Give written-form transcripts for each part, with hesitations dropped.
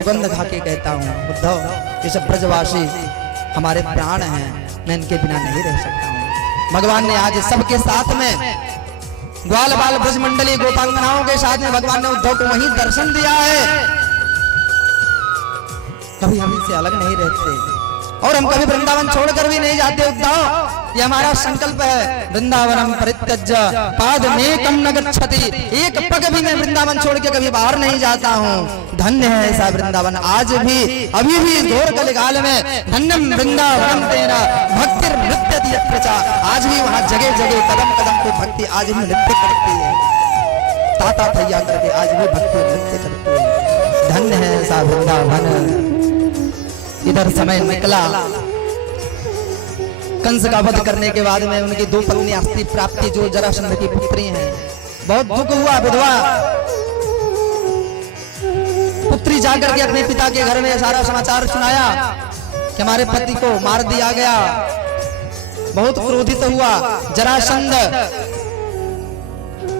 सुगंध खा के कहता हूँ उद्धव, ये सब ब्रजवासी हमारे प्राण हैं, मैं इनके बिना नहीं रह सकता हूँ। भगवान ने आज सबके साथ में ग्वाल बाल ब्रजमंडली गोपांगनाओं के साथ में भगवान ने उद्धव को वहीं दर्शन दिया है। कभी हम इनसे अलग नहीं रहते और हम कभी वृंदावन छोड़कर भी नहीं जाते उद्धव, ये हमारा संकल्प है। वृंदावनम परित्यज्य पादमेकं न गच्छति, एक पग भी मैं वृंदावन छोड़ के कभी बाहर नहीं जाता हूँ। धन्य है ऐसा वृंदावन, आज भी अभी भी घोर कलिकाल में धन्यम वृंदावन तेरा भक्ति नृत्यति यत्र। आज भी वहाँ जगह जगह कदम कदम पे भक्ति आज भी नृत्य करती है, ताता थैया करके आज भी भक्ति नृत्य करती है। धन्य है ऐसा वृंदावन। इधर समय निकला, कंस का वध करने के बाद में उनकी दो पत्नी अस्थि प्राप्ति जो जरासंध की पुत्री हैं, बहुत दुख हुआ। विधवा पुत्री जाकर के अपने पिता के घर में सारा समाचार सुनाया कि हमारे पति को मार दिया गया। बहुत क्रोधित हुआ जरासंध,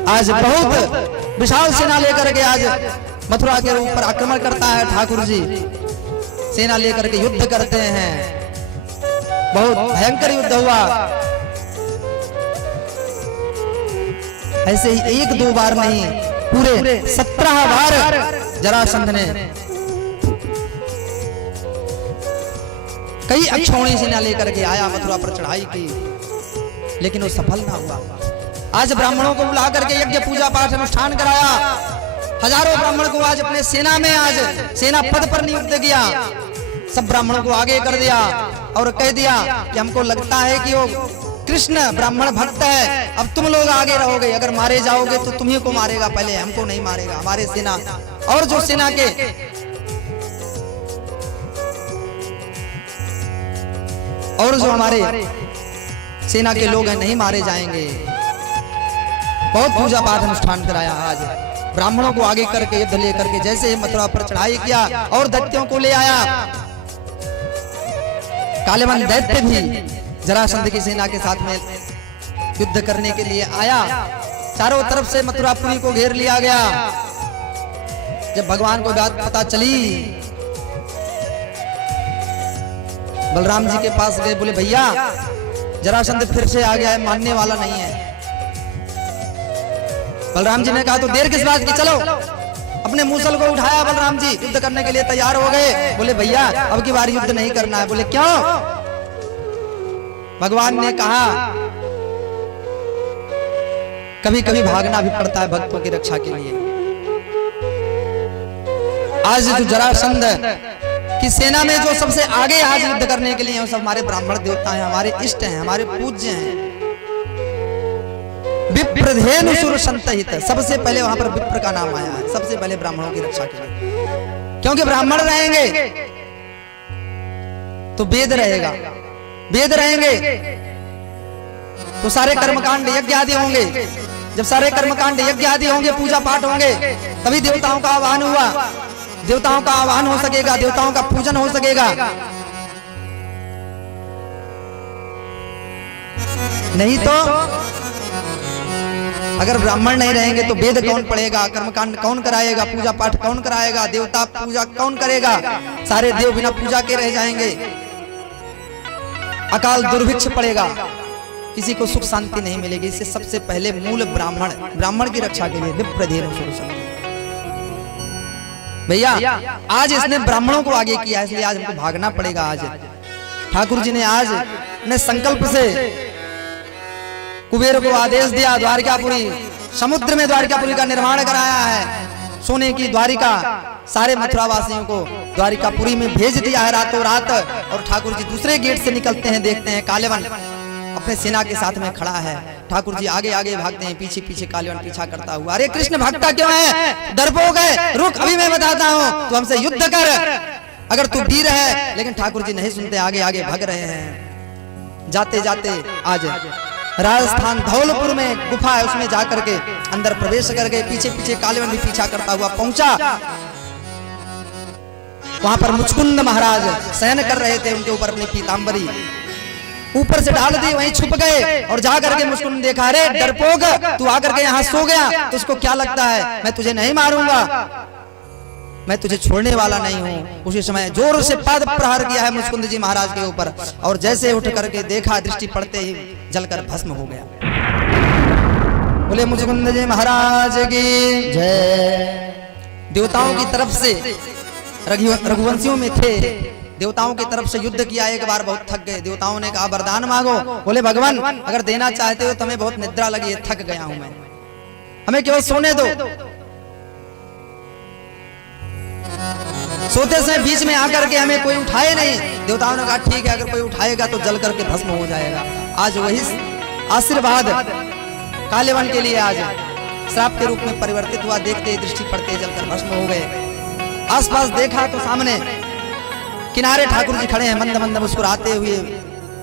आज बहुत विशाल सेना लेकर के आज मथुरा के ऊपर आक्रमण करता है। ठाकुर जी सेना लेकर के युद्ध करते हैं, बहुत भयंकर युद्ध हुआ। ऐसे ही एक दो बार नहीं, पूरे 17 बार जरासंध ने कई अक्षौणी सेना लेकर के आया, मथुरा पर चढ़ाई की, लेकिन वो सफल ना हुआ। आज ब्राह्मणों को बुला करके यज्ञ पूजा पाठ अनुष्ठान कराया, हजारों ब्राह्मण को आज अपने सेना में आज सेना पद पर नियुक्त किया। सब ब्राह्मणों को आगे कर दिया और कह दिया कि हमको लगता है कि वो कृष्ण ब्राह्मण भक्त है, अब तुम लोग आगे रहोगे, अगर मारे जाओगे तो तुम्ही को मारेगा, पहले हमको नहीं मारेगा। हमारे सेना और जो सेना के और जो हमारे सेना के लोग हैं नहीं मारे जाएंगे। बहुत पूजा पाठ अनुष्ठान कराया। आज ब्राह्मणों को आगे करके युद्ध लेकर के जैसे ही मथुरा पर चढ़ाई किया और दैत्यों को ले आया। कालेवन दैत्य भी जरासंध की सेना के साथ में युद्ध करने के लिए आया। चारों तरफ से मथुरापुरी को घेर लिया गया। जब भगवान को बात पता चली, बलराम जी के पास गए, बोले भैया जरासंध फिर से आ गया है, मानने वाला नहीं है। बलराम जी ने कहा तो देर किस बात की, चलो। अपने मूसल को उठाया, बलराम जी युद्ध करने के लिए तैयार हो गए। बोले भैया अब की बार युद्ध नहीं करना है। बोले क्यों? भगवान ने कहा कभी कभी भागना भी पड़ता है भक्तों की रक्षा के लिए। आज जो जरासंध की सेना में जो सबसे आगे आज युद्ध करने के लिए, सब हमारे ब्राह्मण देवता हैं, हमारे इष्ट हैं, हमारे पूज्य हैं। विप्रधेनु सुर संतहित, सबसे पहले वहां पर विप्र का नाम आया है, सबसे पहले ब्राह्मणों की रक्षा के लिए। क्योंकि ब्राह्मण रहेंगे तो वेद रहेगा, वेद रहेंगे तो सारे कर्मकांड यज्ञ आदि होंगे। जब सारे कर्मकांड यज्ञ आदि होंगे, पूजा पाठ होंगे, तभी देवताओं का आह्वान हुआ, देवताओं का आह्वान हो सकेगा, देवताओं का पूजन हो सकेगा। नहीं तो अगर ब्राह्मण नहीं रहेंगे तो वेद कौन पढ़ेगा, कर्मकांड कौन कराएगा, पूजा पाठ कौन कराएगा, देवता पूजा कौन करेगा? सारे देव बिना पूजा के रह जाएंगे, अकाल दुर्भिक्ष पड़ेगा, किसी को सुख शांति नहीं मिलेगी। इससे सबसे पहले मूल ब्राह्मण, ब्राह्मण की रक्षा के लिए विप्रधेनु सुर संतहित। भैया आज इसने ब्राह्मणों को आगे किया, इसलिए आज हमको भागना पड़ेगा। आज ठाकुर जी ने आज ने संकल्प से कुबेर को आदेश दिया, द्वारिकापुरी समुद्र में द्वारिकापुरी का निर्माण कराया है। सोने की द्वारिका सारे मथुरा वासियों को द्वारिकापुरी में भेज दिया है रातों रात। और ठाकुर जी दूसरे गेट से निकलते हैं, देखते हैं कालेवन अपने सेना के साथ में खड़ा है। ठाकुर जी आगे आगे भागते हैं, पीछे पीछे कालेवन पीछा करता हुआ। अरे कृष्ण भागता क्यों है? डरपोक है, रुक अभी मैं बताता हूँ, तू हमसे युद्ध कर, अगर तू वीर है। लेकिन ठाकुर जी नहीं सुनते, आगे आगे भाग रहे हैं। जाते जाते आज राजस्थान धौलपुर में गुफा है, उसमें जाकर के अंदर प्रवेश कर गए। पीछे पीछे कालेवन भी पीछा करता हुआ पहुंचा। वहां पर मुचकुंद महाराज शयन कर रहे थे, उनके ऊपर अपनी पीतांबरी ऊपर से डाल दी, वहीं छुप गए। और जा करके मुचकुंद ने देखा, अरे डरपोक तू आकर के यहाँ सो गया, तो उसको क्या लगता है मैं तुझे नहीं मारूंगा। मैं तुझे छोड़ने वाला नहीं हूँ। उसी समय जोर से पाद प्रहार किया है मुचकुंद जी महाराज के ऊपर, और जैसे उठ करके देखा, दृष्टि पड़ते ही जलकर भस्म हो गया। बोले मुचकुंद जी महाराज की जय। देवताओं की तरफ से रघुवंशियों में थे, देवताओं की तरफ से युद्ध किया, एक बार बहुत थक गए। देवताओं ने कहा वरदान मांगो। बोले भगवान अगर देना चाहते हो तो हमें बहुत निद्रा लगी है, थक गया हूं मैं, हमें केवल सोने दो। सोते समय बीच में आकर के हमें कोई उठाए नहीं। देवताओं ने कहा ठीक है, अगर कोई उठाएगा तो जल करके भस्म हो जाएगा। आज वही आशीर्वाद कालेवन के लिए आज श्राप के रूप में परिवर्तित हुआ। देखते ही दृष्टि पड़ते जलकर भस्म हो गए। आसपास देखा तो सामने किनारे ठाकुर जी खड़े हैं, मंद मंद मुस्कुराते हुए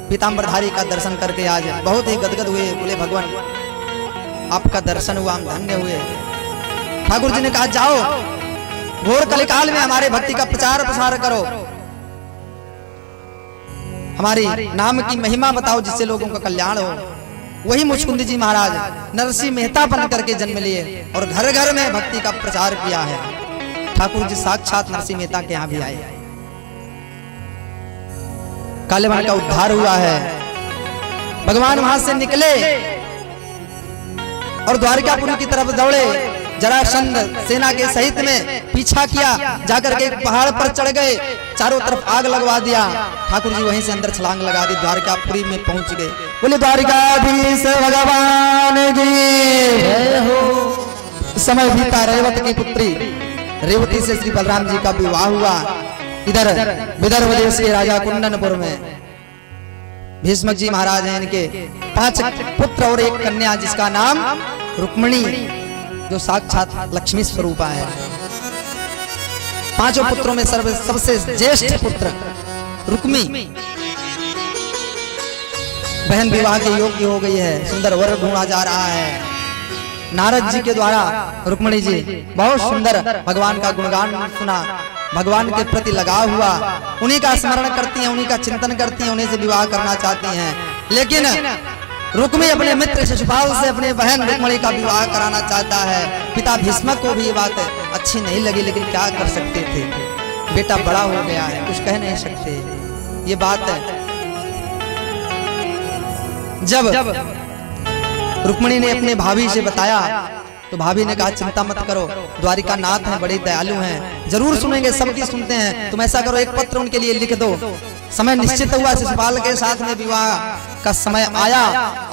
पीतांबरधारी का दर्शन करके आज बहुत ही गदगद हुए। बोले भगवान आपका दर्शन हुआ, हम धन्य हुए। ठाकुर जी ने कहा जाओ घोर कलिकाल में हमारे भक्ति का प्रचार प्रसार करो, हमारी नाम की महिमा बताओ जिससे लोगों का कल्याण हो। वही मुचकुंद जी महाराज नरसिंह मेहता बन करके जन्म लिए और घर घर में भक्ति का प्रचार किया है। ठाकुर जी साक्षात नरसिंह मेहता के यहाँ भी आए, कालेवन का उद्धार हुआ है। भगवान वहां से निकले और द्वारिकापुरी की तरफ दौड़े। जरासंध सेना के सहित में पीछा किया, जाकर के पहाड़ पर चढ़ गए, चारों तरफ आग लगवा दिया। ठाकुर जी वहीं से अंदर छलांग लगा दी, द्वारिकापुरी में पहुंच गए। बोले द्वारिकाधीश भगवान की जय हो। समय बीता, रेवत की पुत्री रेवती से श्री बलराम जी का विवाह हुआ। इधर विदर्भ देश के राजा कुंदनपुर में भीष्मक जी महाराज हैं, इनके 5 पुत्र और 1 कन्या, जिसका नाम रुक्मिणी, जो साक्षात लक्ष्मी स्वरूपा है। 5 पुत्रों में सबसे ज्येष्ठ पुत्र रुक्मी बहन विवाह के योग्य हो गई है, सुंदर वर ढूंढा जा रहा है। नारद जी के द्वारा रुक्मिणी जी बहुत सुंदर भगवान का गुणगान सुना, भगवान के प्रति लगाव हुआ, उन्हीं का स्मरण करती हैं, उन्हीं का चिंतन करती हैं, उन्हीं से विवाह करना चाहती हैं। लेकिन रुक्मी अपने मित्र शिशुपाल से अपने बहन रुक्मिणी का विवाह कराना चाहता है। पिता भीष्मक को भी ये बात अच्छी नहीं लगी, लेकिन क्या कर सकते थे, बेटा बड़ा हो गया है, कुछ कह नहीं सकते। ये बात जब रुक्मिणी ने अपने भाभी से बताया तो भाभी ने कहा चिंता मत करो, द्वारिका नाथ हैं, बड़े दयालु हैं, जरूर सुनेंगे, सबकी सुनते हैं। तुम ऐसा करो, एक पत्र उनके लिए लिख दो। समय निश्चित हुआ, शिशुपाल के साथ में विवाह का समय आया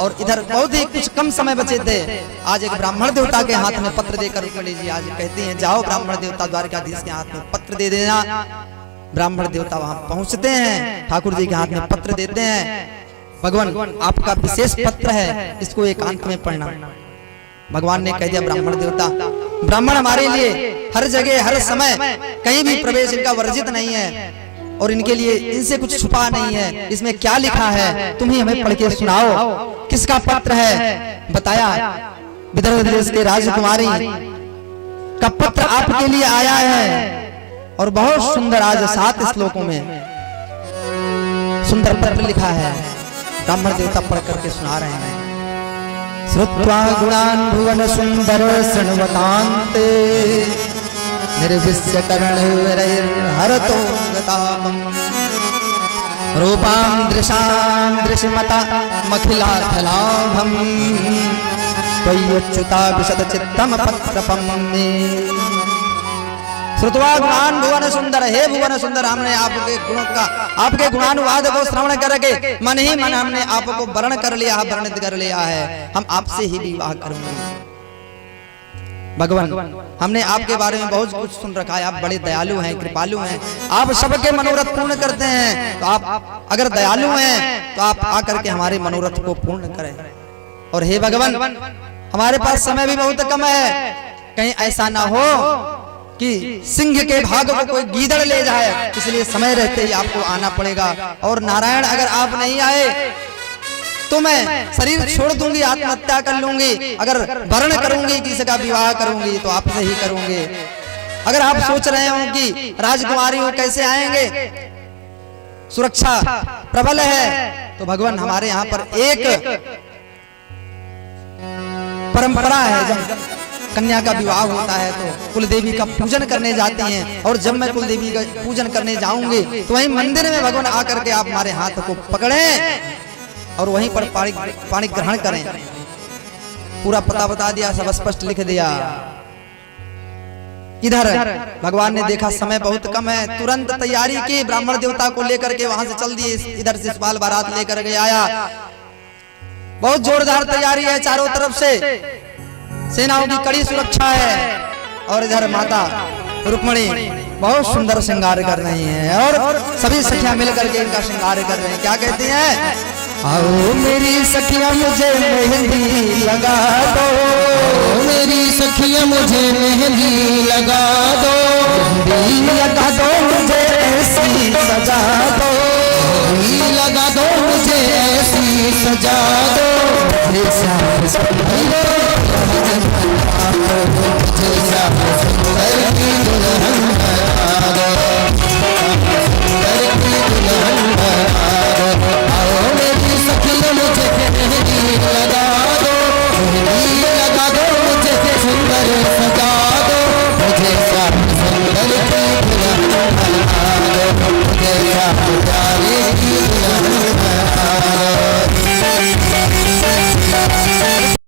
और इधर बहुत ही कुछ कम समय बचे थे। आज एक ब्राह्मण देवता के हाथ में पत्र देकर रुक्मिणी जी आज कहती हैं जाओ ब्राह्मण देवता द्वारिकाधीश के हाथ में पत्र दे देना। ब्राह्मण देवता वहां पहुंचते हैं, ठाकुर जी के हाथ में पत्र देते हैं। भगवान आपका विशेष पत्र है, इसको एकांत में पढ़ना। भगवान ने कह दिया ब्राह्मण देवता, ब्राह्मण हमारे लिए हर जगह हर समय कहीं भी प्रवेश इनका वर्जित नहीं है और इनके लिए इनसे कुछ छुपा नहीं है। इसमें क्या लिखा है तुम ही हमें पढ़ के सुनाओ, किसका पत्र है? बताया विदर्भ देश के राजकुमारी का पत्र आपके लिए आया है और बहुत सुंदर, आज 7 श्लोकों में सुंदर पत्र लिखा है। ब्राह्मण देवता पढ़ करके सुना रहे हैं। श्रुत्वा गुणान् भुवन सुंदर शृण्वतान्ते निर्विश्य कर्णविरैर्हरतो गतामम् रूपां दृशां दृश्यमता मखिलार्थलाभम् त्वय्युच्युता विशदचित्तम पत्रपम् मे। श्रुत्वा गुणान् भुवन सुंदर, हे भुवन सुंदर, हमने आपके गुणों का, आपके गुणानुवाद को श्रवण करके मन ही मन हमने आपको वर्ण कर लिया है, वर्णित कर लिया है। हम आपसे ही विवाह करेंगे। भगवान हमने आपके बारे में बहुत कुछ सुन रखा है, आप बड़े दयालु हैं, कृपालु हैं, आप सबके मनोरथ पूर्ण करते हैं। तो आप अगर दयालु हैं तो आप आकर के हमारे मनोरथ को पूर्ण करें। और हे भगवान हमारे पास समय भी बहुत कम है, कहीं ऐसा ना हो कि सिंह के भाग को कोई गीदड़ ले जाए, इसलिए समय रहते ही आपको आना पड़ेगा। और नारायण अगर आप नहीं आए तो मैं शरीर छोड़ दूंगी, आत्महत्या कर लूंगी। अगर वर्ण करूंगी, किसी का विवाह करूंगी तो आपसे ही करूंगी। अगर आप सोच रहे हो कि राजकुमारी वो कैसे आएंगे, सुरक्षा प्रबल है, तो भगवान हमारे यहाँ पर एक परंपरा है। जब कन्या का विवाह होता है तो कुल देवी का पूजन करने जाती हैं, और जब मैं कुल देवी का पूजन करने जाऊंगी तो वहीं मंदिर में भगवान आकर के आप हमारे हाथ को पकड़ें और वहीं पर पानी ग्रहण करें। पूरा पता बता दिया, सब स्पष्ट लिख दिया। इधर भगवान ने देखा समय बहुत कम है, तुरंत तैयारी की, ब्राह्मण देवता को लेकर के वहां से चल दिए। इधर से बाल बारात लेकर के आया, बहुत जोरदार तैयारी है, चारों तरफ से सेनाओं की कड़ी सुरक्षा है, और इधर माता रुक्मणी बहुत सुंदर श्रृंगार कर रही हैं, और सभी सखियां मिलकर के इनका श्रृंगार कर रहे हैं। क्या कहती हैं? आओ मेरी सखियां मुझे मेहंदी लगा दो, मेरी सखियां मुझे मेहंदी लगा दो, मेहंदी लगा दो मुझे ऐसी सजा दो, मेहंदी लगा दो मुझे ऐसी सजा